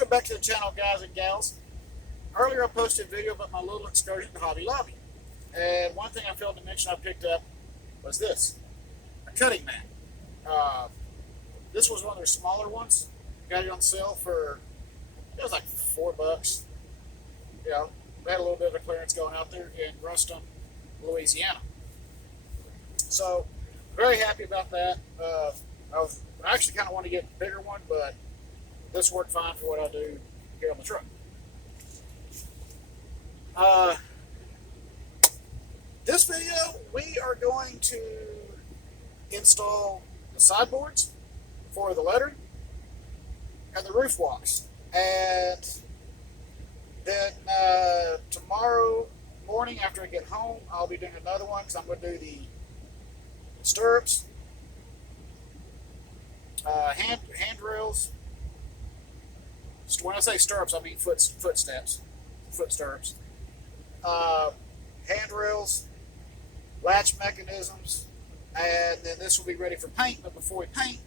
Welcome back to the channel, guys and gals. Earlier I posted a video about my little excursion to Hobby Lobby. And one thing I failed to mention I picked up was this, a cutting mat. This was one of their smaller ones. Got it on sale for, it was like $4. You know, they had a little bit of a clearance going out there in Ruston, Louisiana. So, very happy about that. I actually kind of want to get a bigger one, but this worked fine for what I do here on the truck. This video, we are going to install the sideboards for the lettering and the roof walks. And then tomorrow morning after I get home, I'll be doing another one because I'm going to do the stirrups, handrails. When I say stirrups, I mean foot stirrups. Handrails, latch mechanisms, and then this will be ready for paint. But before we paint,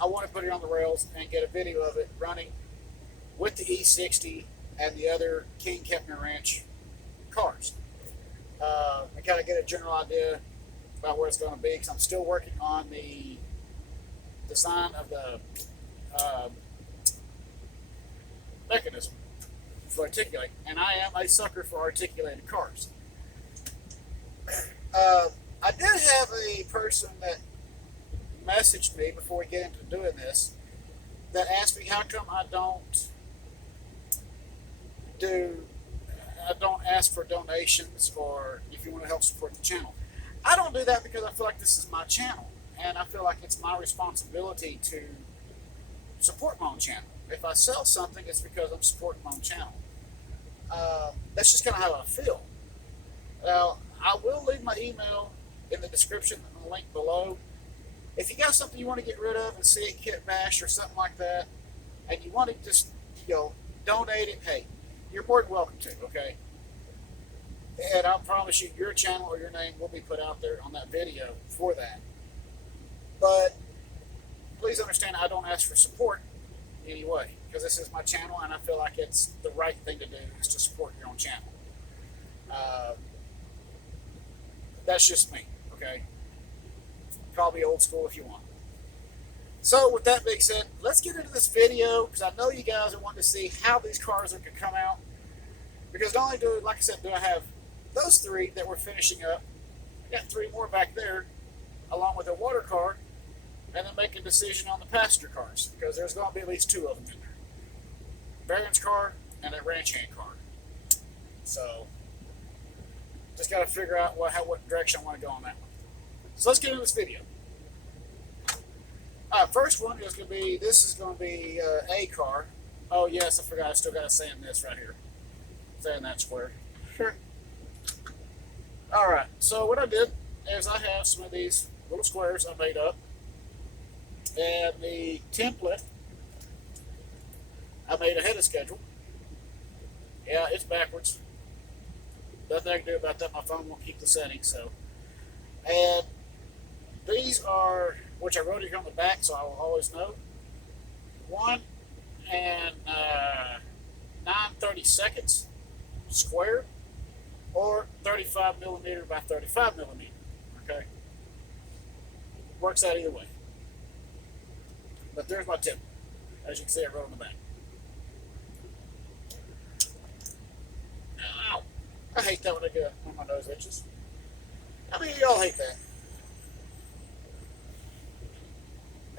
I want to put it on the rails and get a video of it running with the E60 and the other King Kepner Ranch cars. And kind of get a general idea about where it's going to be, because I'm still working on the design of the mechanism for articulate, and I am a sucker for articulated cars. I did have a person that messaged me before we get into doing this that asked me how come I don't ask for donations or if you want to help support the channel. I don't do that because I feel like this is my channel, and I feel like it's my responsibility to support my own channel. If I sell something, it's because I'm supporting my own channel. That's just kind of how I feel. Now, I will leave my email in the description and the link below. If you got something you want to get rid of and see it kit bash or something like that, and you want to just, donate it, hey, you're more than welcome to, okay? And I promise you, your channel or your name will be put out there on that video for that. But please understand, I don't ask for support anyway, because this is my channel, and I feel like it's the right thing to do is to support your own channel. That's just me, okay? Call me old school if you want. So with that being said, let's get into this video, because I know you guys are wanting to see how these cars are going to come out. Because not only like I said, do I have those three that we're finishing up, I got three more back there, along with a water car, and then make a decision on the passenger cars, because there's going to be at least two of them in there. Baron's car and a ranch hand car. So, just got to figure out what direction I want to go on that one. So let's get into this video. First one is going to be, this is going to be a car. Oh yes, I forgot, I still got to sand this right here. Sand that square. Sure. Alright, so what I did is I have some of these little squares I made up. And the template, I made ahead of schedule. Yeah, it's backwards. Nothing I can do about that. My phone won't keep the settings. So, and these are, which I wrote it here on the back, so I will always know. 1 and 9/32 square, or 35 millimeter by 35 millimeter. Okay, works out either way. But there's my tip. As you can see, I wrote on the back. Ow! I hate that when I get on my nose itches. I mean, you all hate that.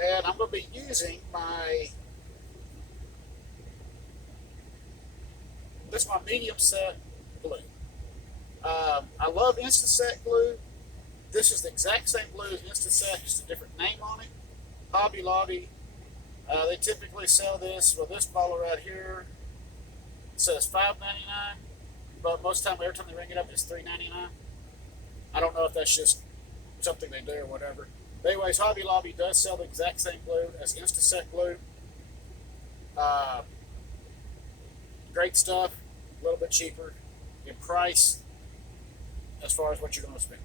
And I'm going to be using this is my medium set glue. I love Instaset glue. This is the exact same glue as Instaset, just a different name on it. Hobby Lobby. They typically sell this, well, this bottle right here, it says $5.99, but most of the time, every time they ring it up, it's $3.99. I don't know if that's just something they do or whatever. But anyways, Hobby Lobby does sell the exact same glue as Instaset glue. Great stuff, a little bit cheaper in price as far as what you're going to spend.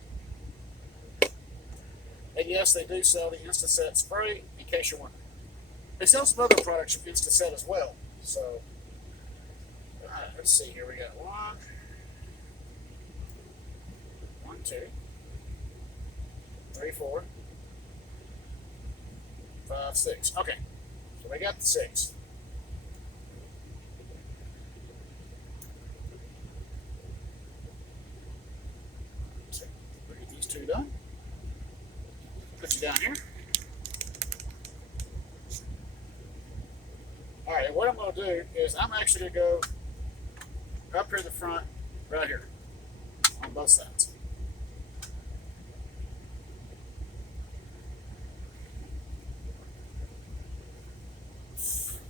And yes, they do sell the Instaset spray, in case you're wondering. They sell some other products from Instaset as well. So, all right, let's see here. We got one, two, three, 4, 5, 6. Okay, so we got the 6. So we'll get these 2 done. Put you down here. All right, and what I'm going to do is I'm actually going to go up here in the front, right here, on both sides.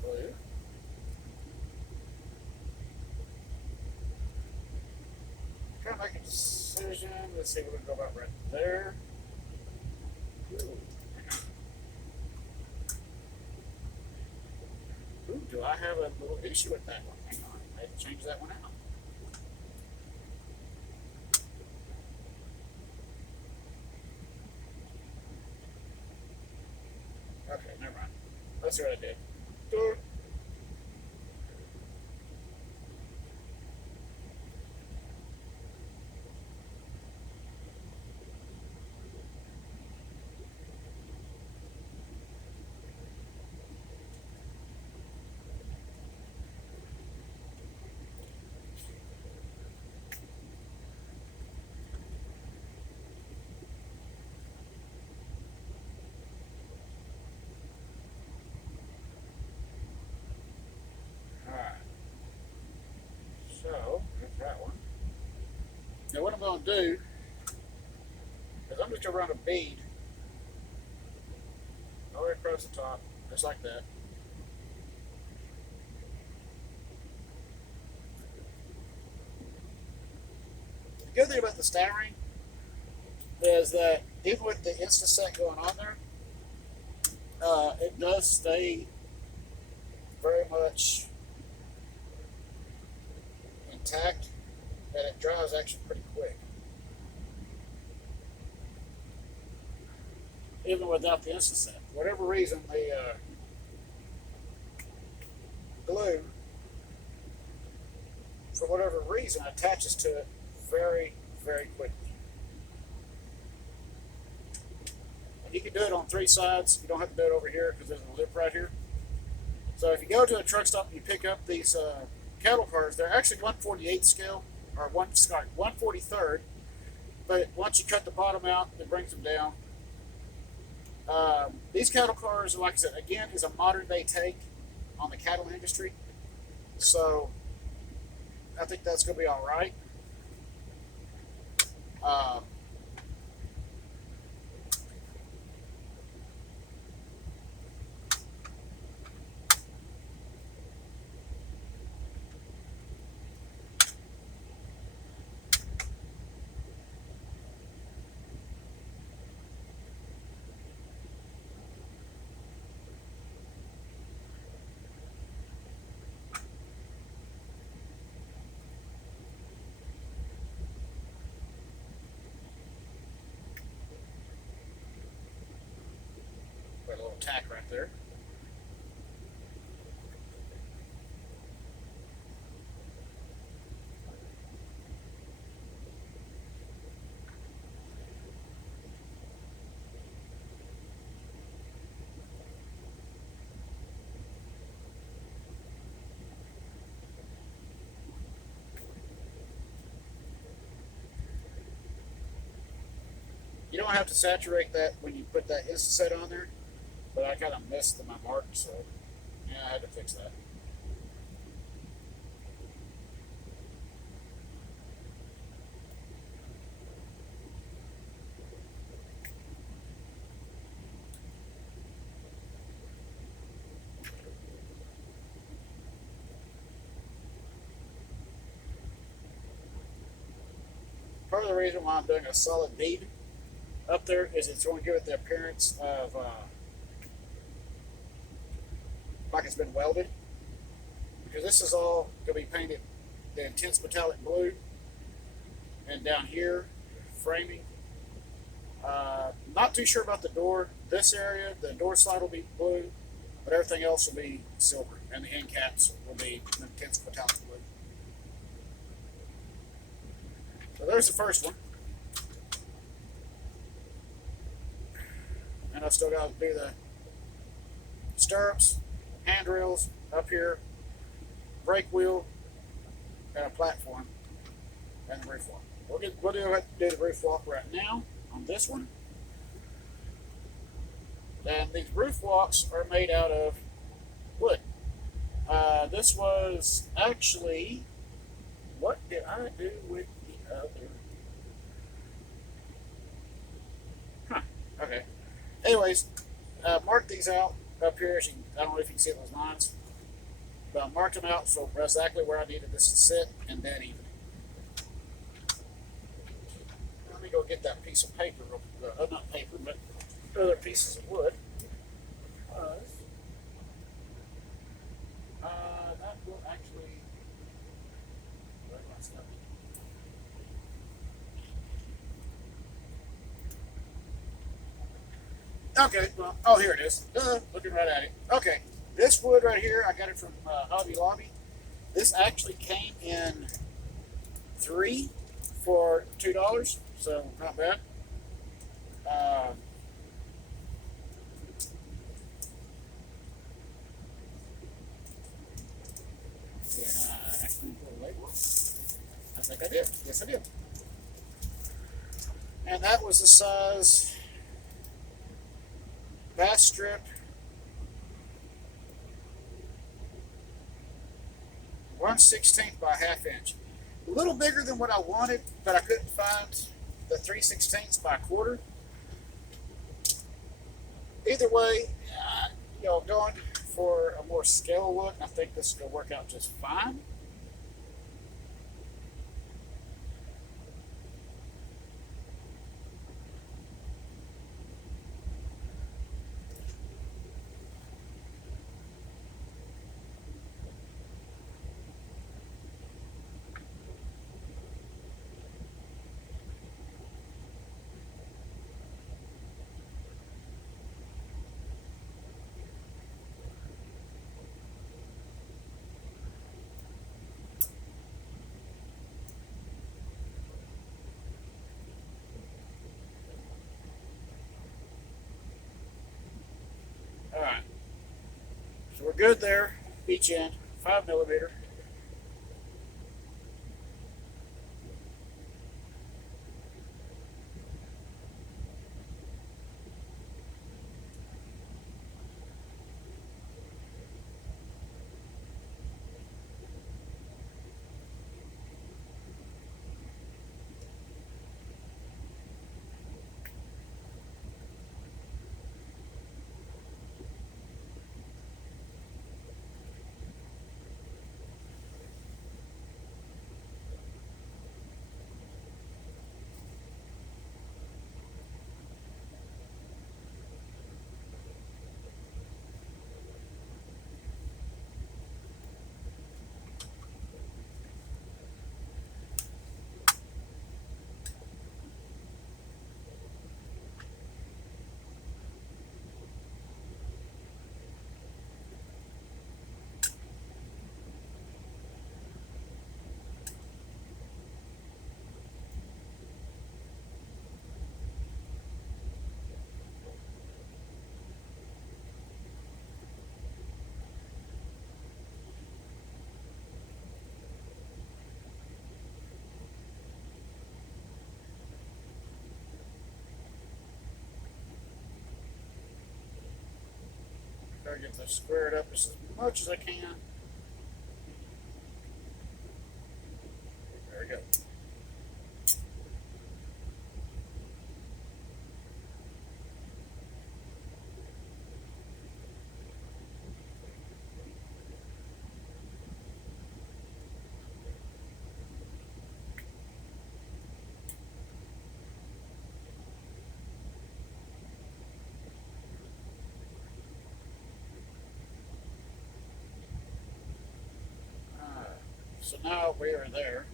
Blue. Trying to make a decision. Let's see, we're going to go about right there. Ooh. Ooh, do I have a little issue with that one? Hang on, I have to change that one out. Okay, never mind. Let's see what I did. Alright. So, that's that one. Now what I'm going to do is I'm just going to run a bead all the way across the top, just like that. The good thing about the stammering is that even with the instant set going on there, it does stay very much intact, and it dries actually pretty quick. Even without the instant set. For whatever reason, the glue, for whatever reason, attaches to it very, very quickly. And you can do it on 3 sides. You don't have to do it over here because there's a lip right here. So if you go to a truck stop and you pick up these cattle cars, they're actually 1/48 scale, or 1/43rd. But once you cut the bottom out, it brings them down. These cattle cars, like I said, again, is a modern day take on the cattle industry. So I think that's going to be all right. Put a little tack right there. You don't have to saturate that when you put that instant set on there, but I kind of missed my mark, so yeah, I had to fix that. Part of the reason why I'm doing a solid bead up there is it's going to give it the appearance of like it's been welded, because this is all going to be painted the intense metallic blue, and down here framing. Not too sure about the door. This area, the door slide will be blue. but everything else will be silver, and the end caps will be intense metallic blue. So there's the first one. And I've still got to do the stirrups, handrails up here, brake wheel, and a platform, and the roof walk. We'll do the roof walk right now on this one. And these roof walks are made out of wood. This was actually, what did I do with the other? Huh, okay. Anyways, mark these out up here. I don't know if you can see those lines, but I marked them out so exactly where I needed this to sit and that evening. Let me go get that piece of paper, not paper, but other pieces of wood. That will actually. Okay, well, oh, here it is. Looking right at it. Okay, this wood right here, I got it from Hobby Lobby. This actually came in 3 for $2, so not bad. I think I did. Yes, I did. And that was the size bass strip 1/16 by ½ inch. A little bigger than what I wanted, but I couldn't find the 3/16 by quarter. Either way, going for a more scale look, I think this is going to work out just fine. All right, so we're good there. Each end, 5mm. Try to get this squared up as much as I can. There we go. So now we are there.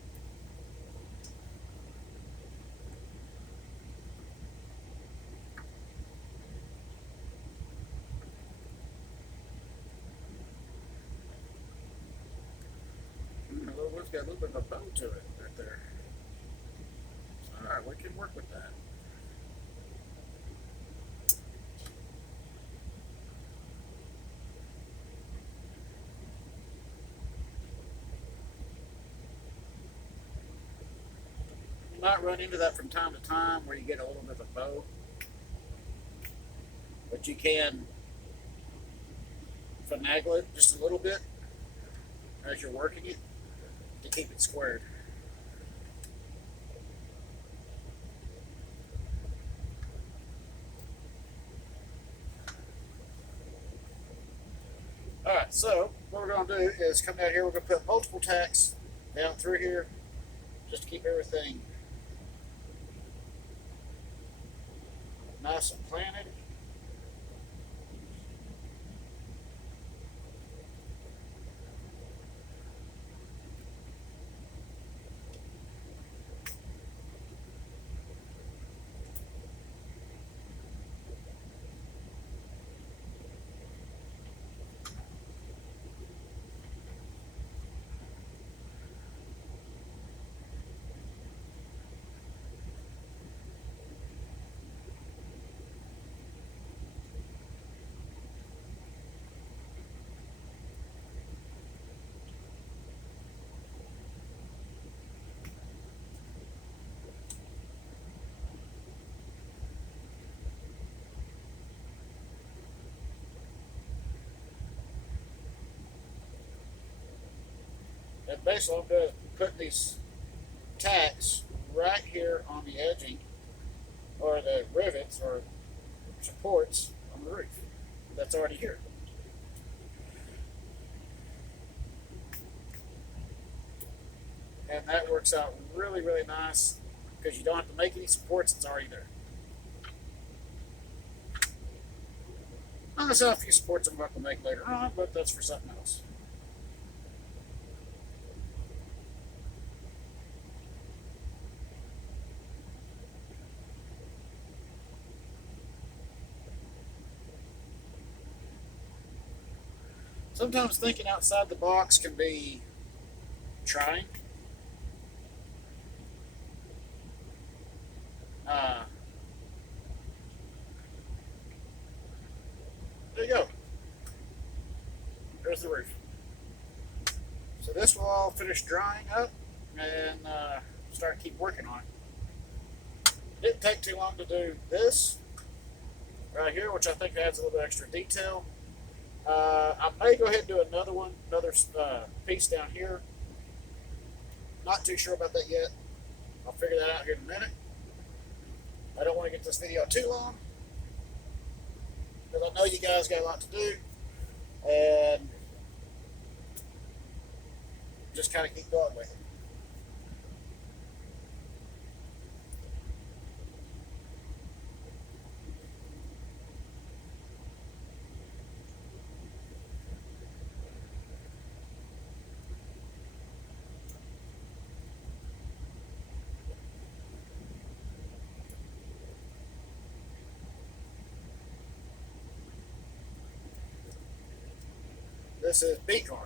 got a little bit of a bow to it right there. All right, we can work with that. You might run into that from time to time where you get a little bit of a bow, but you can finagle it just a little bit as you're working it to keep it squared. All right, so what we're going to do is come down here. We're going to put multiple tacks down through here just to keep everything nice and planted. And basically, I'm going to put these tacks right here on the edging, or the rivets or supports on the roof that's already here. And that works out really, really nice because you don't have to make any supports, it's already there. I'm going to sell a few supports I'm about to make later on, but that's for something else. Sometimes thinking outside the box can be trying. Uh, there you go. There's the roof. So this will all finish drying up and start keep working on it. Didn't take too long to do this right here, which I think adds a little bit extra detail. I may go ahead and do another one, another piece down here. Not too sure about that yet. I'll figure that out here in a minute. I don't want to get this video too long because I know you guys got a lot to do, and just kind of keep going with it. This is Beacon.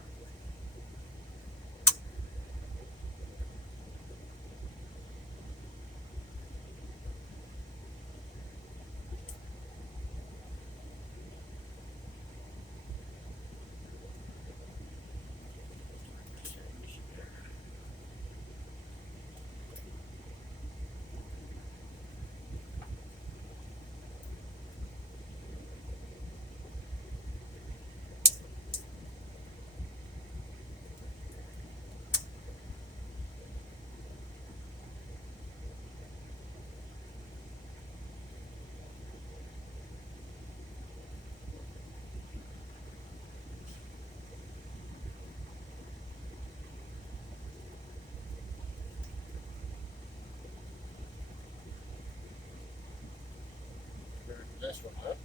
This one up.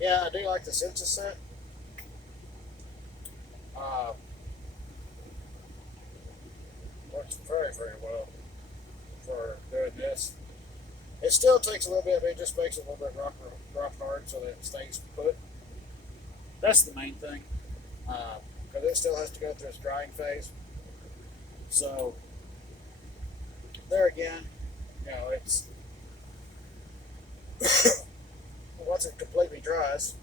Yeah, I do like the census set. Uh, Works very, very well for doing this. It still takes a little bit, but it just makes it a little bit rock hard so that it stays put. That's the main thing, because it still has to go through its drying phase. So there again, it's once it completely dries,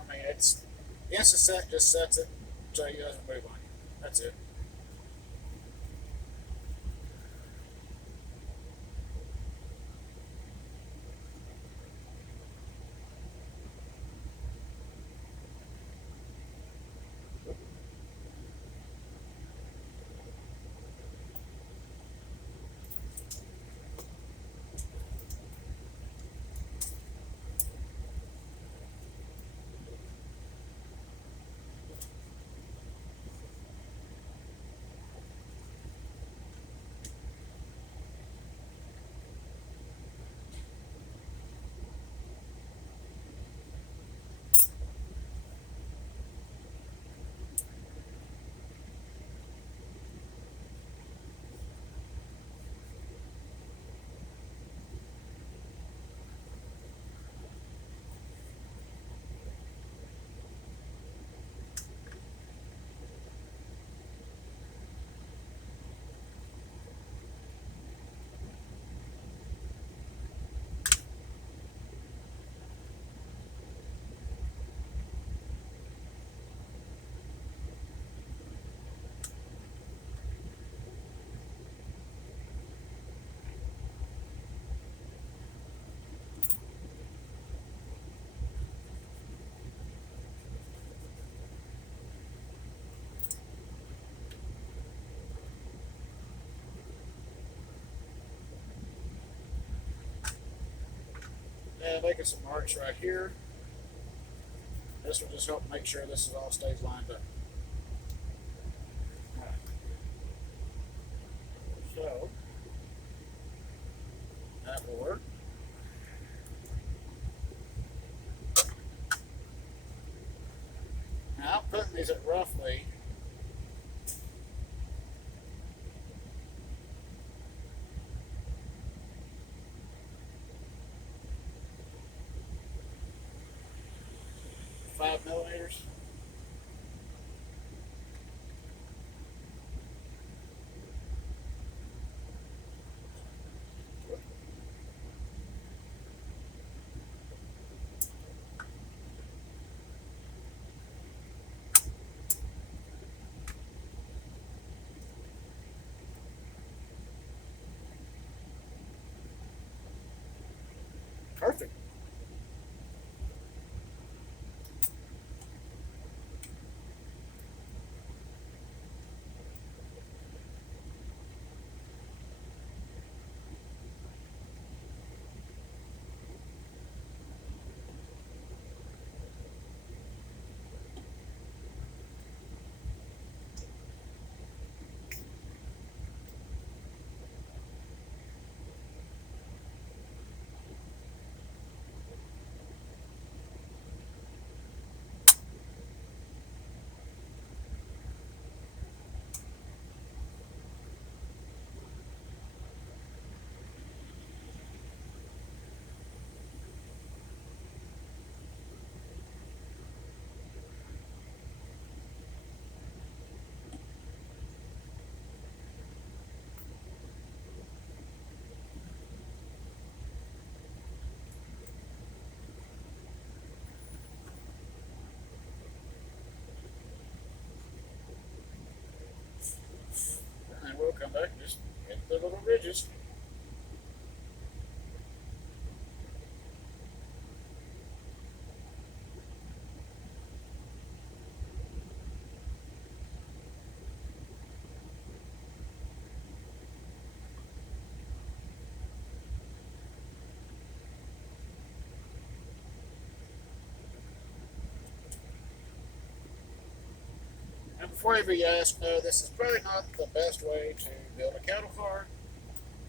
I mean, it's the instant set just sets it so it doesn't move on you. That's it. And making some marks right here. This will just help make sure this is all stays lined up. All right. So that will work. Now I'm putting these at roughly 5 millimeters. Perfect. And we'll come back and just hit the little ridges. And before you ask, no, this is probably not the best way to build a cattle car.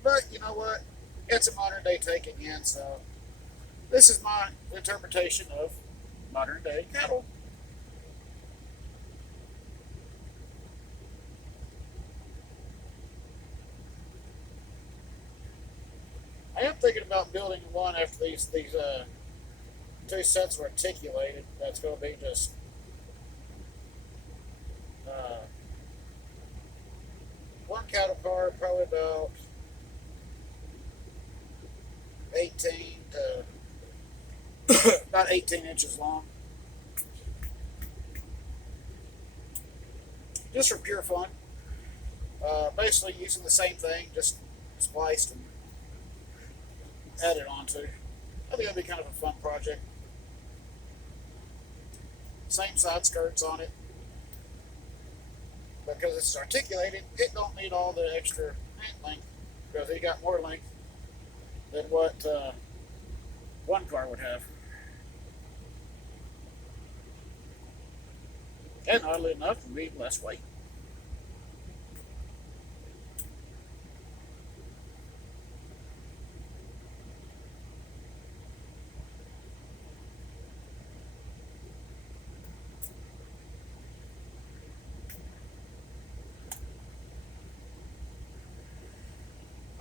But you know what? It's a modern day take again, so this is my interpretation of modern day cattle. I am thinking about building one after these two sets are articulated. That's going to be just uh, one cattle car, probably about 18 to about 18 inches long, just for pure fun. Basically using the same thing, just spliced and added onto. I think that'd be kind of a fun project. Same side skirts on it. Because it's articulated, it don't need all the extra hand length, because it got more length than what one car would have. And oddly enough, it would be less weight.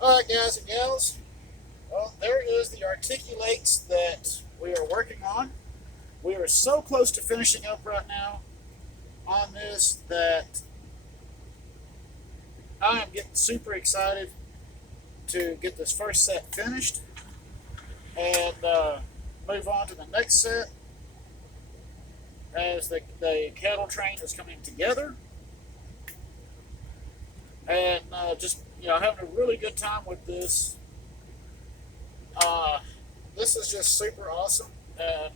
Alright, guys and gals, well, there is the articulates that we are working on. We are so close to finishing up right now on this that I am getting super excited to get this first set finished and move on to the next set as the cattle train is coming together, and just having a really good time with this. This is just super awesome, and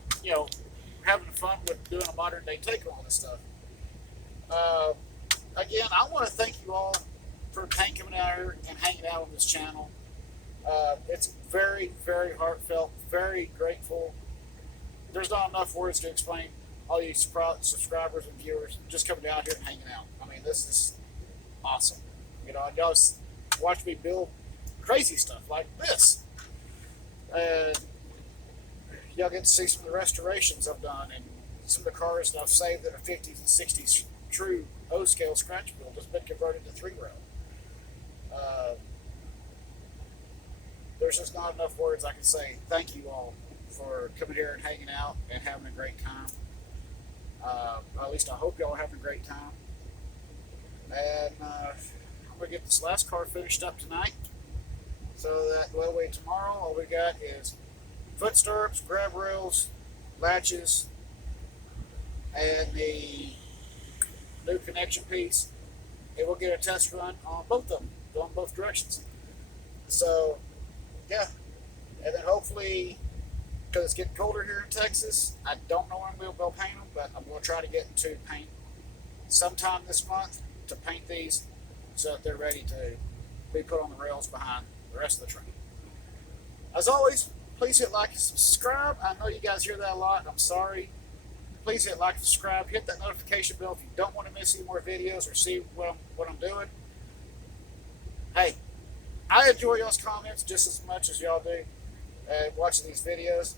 having fun with doing a modern day take on all this stuff. Again, I want to thank you all for coming out here and hanging out on this channel. It's very, very heartfelt, very grateful. There's not enough words to explain all you subscribers and viewers just coming down here and hanging out. I mean, this is awesome. Y'all watch me build crazy stuff like this. And y'all get to see some of the restorations I've done and some of the cars that I've saved that are 50s and 60s true O-scale scratch build that's been converted to 3-rail. There's just not enough words I can say. Thank you all for coming here and hanging out and having a great time. At least I hope y'all are having a great time. And I'm going to get this last car finished up tonight, so that way tomorrow all we got is foot stirrups, grab rails, latches, and the new connection piece. And we'll get a test run on both of them, going both directions. So, yeah. And then hopefully, because it's getting colder here in Texas, I don't know when we'll go paint them, but I'm going to try to get to paint sometime this month to paint these so that they're ready to be put on the rails behind the rest of the train. As always, please hit like and subscribe. I know you guys hear that a lot, and I'm sorry. Please hit like and subscribe. Hit that notification bell if you don't want to miss any more videos or see what I'm doing. Hey, I enjoy y'all's comments just as much as y'all do watching these videos.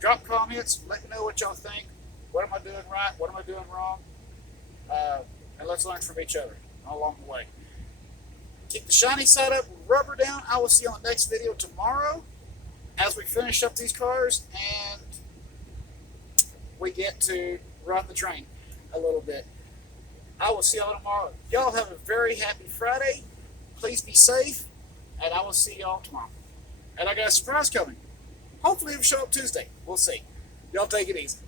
Drop comments. Let me know what y'all think. What am I doing right? What am I doing wrong? And let's learn from each other along the way. Keep the shiny side up, rubber down. I will see you on the next video tomorrow as we finish up these cars and we get to run the train a little bit. I will see y'all tomorrow. Y'all have a very happy Friday. Please be safe, and I will see y'all tomorrow. And I got a surprise coming. Hopefully it'll show up Tuesday. We'll see. Y'all take it easy.